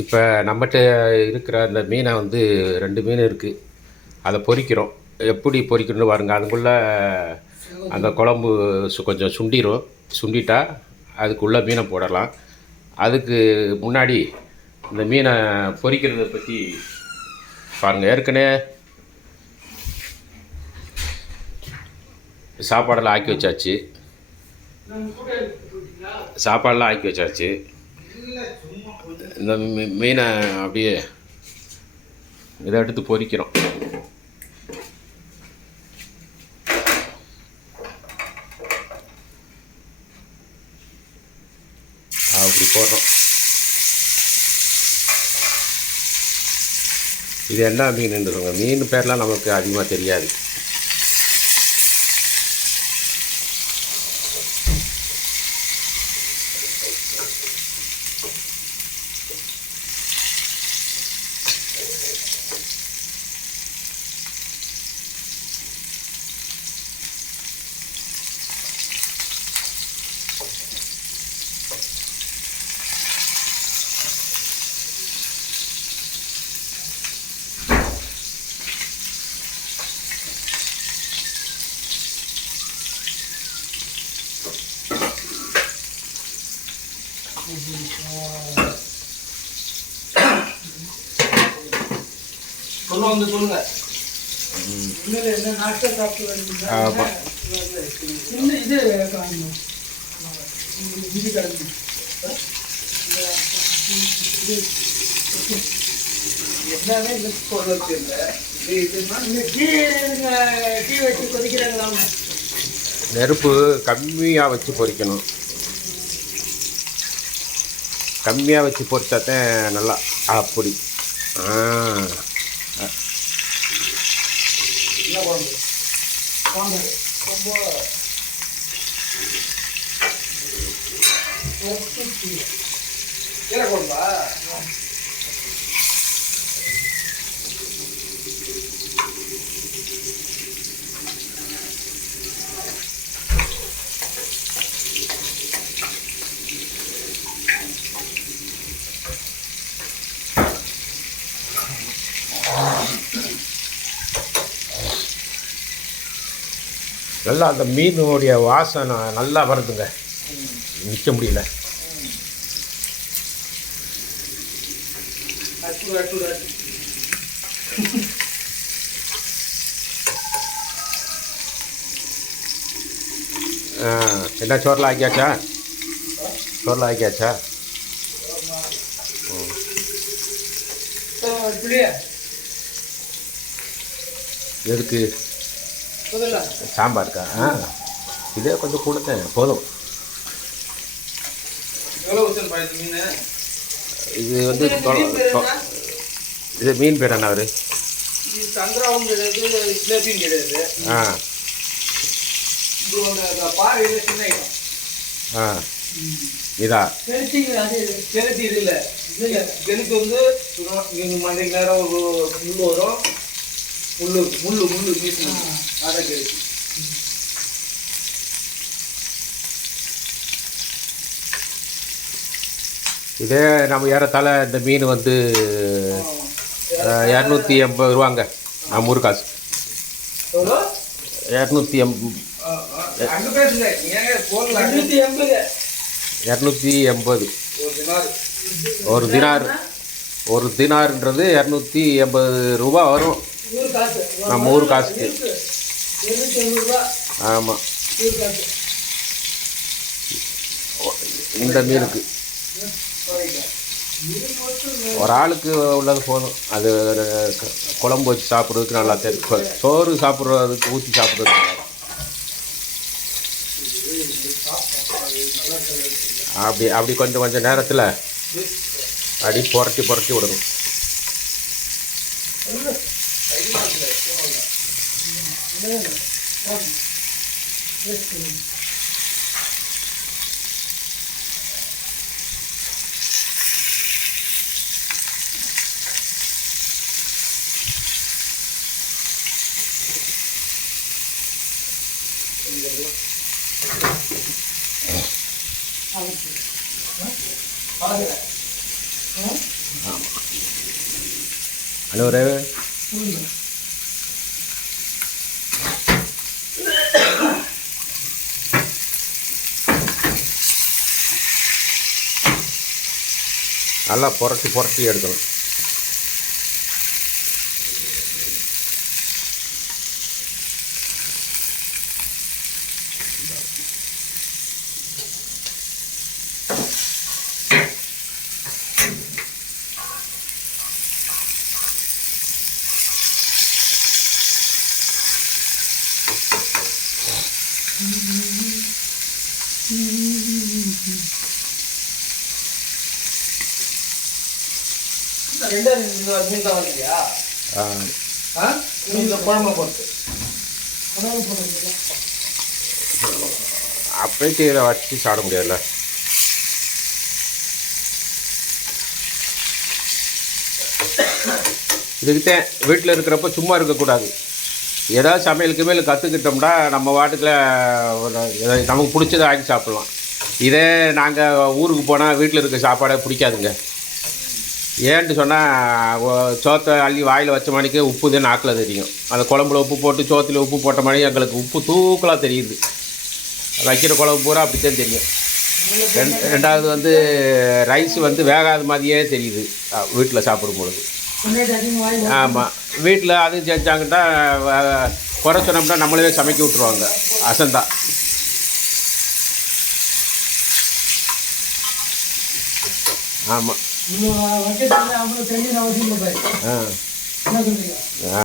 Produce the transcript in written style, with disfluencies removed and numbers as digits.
இப்போ நம்மகிட்ட இருக்கிற அந்த மீனை வந்து 2 மீன் இருக்குது. அதை பொரிக்கிறோம். எப்படி பொரிக்கணும்னு பாருங்க. அதுக்குள்ளே அந்த குழம்பு கொஞ்சம் சுண்டிரும். சுண்டிட்டா அதுக்குள்ளே மீனை போடலாம். அதுக்கு முன்னாடி இந்த மீனை பொரிக்கிறத பற்றி பாருங்கள். ஏற்கனவே சாப்பாடெல்லாம் ஆக்கி வச்சாச்சு. சாப்பாடெல்லாம் ஆக்கி வச்சாச்சு. இந்த மீனை அப்படியே இதை எடுத்து பொரிக்கிறோம். அப்படி போடுறோம். இது என்ன மீன் சொல்லுங்க. மீன் பேர்லாம் நமக்கு அதிகமாக தெரியாது. சொல்லுங்க. ஆமாம். நெருப்பு கம்மியாக வச்சு பொரிக்கணும். கம்மியாக வச்சு பொரிச்சா தான் நல்லா. அப்படி நல்லா அந்த மீனுடைய வாசனை நல்லா வருதுங்க. நிற்க முடியல. என்ன சோறில் ஆக்கியாச்சா? சோறில் ஆக்கியாச்சா? எதுக்கு? சாம்பாருக்கா? இதே கொஞ்சம் கொடுத்தேன் போதும். இது வந்து இது மீன் பேர் என்ன அவரு? இதா கெளுத்தி இது இல்லை. கெளுத்தி வந்து மண்டைக்கு நேரம் ஒரு முள்ளு வரும். முள்ளு மீசு அதை கெளுத்தி. இதே நம்ம ஏறத்தாழ இந்த மீன் வந்து 280 ரூபாங்க. நம்ம ஊர் காசு 280. 280 ஒரு தினார்ன்றது 280 ரூபா வரும் நம்ம ஊர் காசுக்கு. ஆமாம். இந்த மீனுக்கு ஒரு ஆளுக்கு உள்ளது போதும். அது குழம்பு வச்சு சாப்பிட்றதுக்கு நல்லா தெரியும். சோறு சாப்பிட்றதுக்கு ஊற்றி சாப்பிட்றதுக்கு அப்படி கொஞ்சம் நேரத்தில் அடி புரட்டி விடணும். ஆமாம் அனுவரே நல்லா புரட்டி புரட்டி எடுக்கணும். ரெண்டே ரெண்டு மீன் தான் வரலையா? இந்த குழம்பு போட்டு அப்படியே இதை வச்சு சாப்பிட முடியாதுல்ல. இதுக்குத்தான் வீட்டில் இருக்கிறப்ப சும்மா இருக்கக்கூடாது. ஏதாவது சமையலுக்கு மேலே கற்றுக்கிட்டோம்னா நம்ம வாட்டுக்கில் நமக்கு பிடிச்சதை ஆக்கி சாப்பிட்லாம். இதே நாங்கள் ஊருக்கு போனால் வீட்டில் இருக்க சாப்பாடை பிடிக்காதுங்க. ஏன்ட்டு சொன்னால் சோத்தை அள்ளி வாயில் வச்ச மணிக்கே உப்பு தான் நாக்கில் தெரியும். அந்த குழம்புல உப்பு போட்டு சோத்தில் உப்பு போட்ட மணி எங்களுக்கு உப்பு தூக்கலாக தெரியுது. வைக்கிற குழம்பு பூரா அப்படித்தான் தெரியும். ரெண்டாவது வந்து ரைஸ் வந்து வேகாத மாதிரியே தெரியுது வீட்டில் சாப்பிடும் பொழுது. ஆமாம், வீட்டில் அது செஞ்சாங்கன்னா குறை சொன்னோம்னா நம்மளே சமைக்க விட்ருவாங்க. அசந்தா ஆமாம். அவசியம் இல்லை. ஆ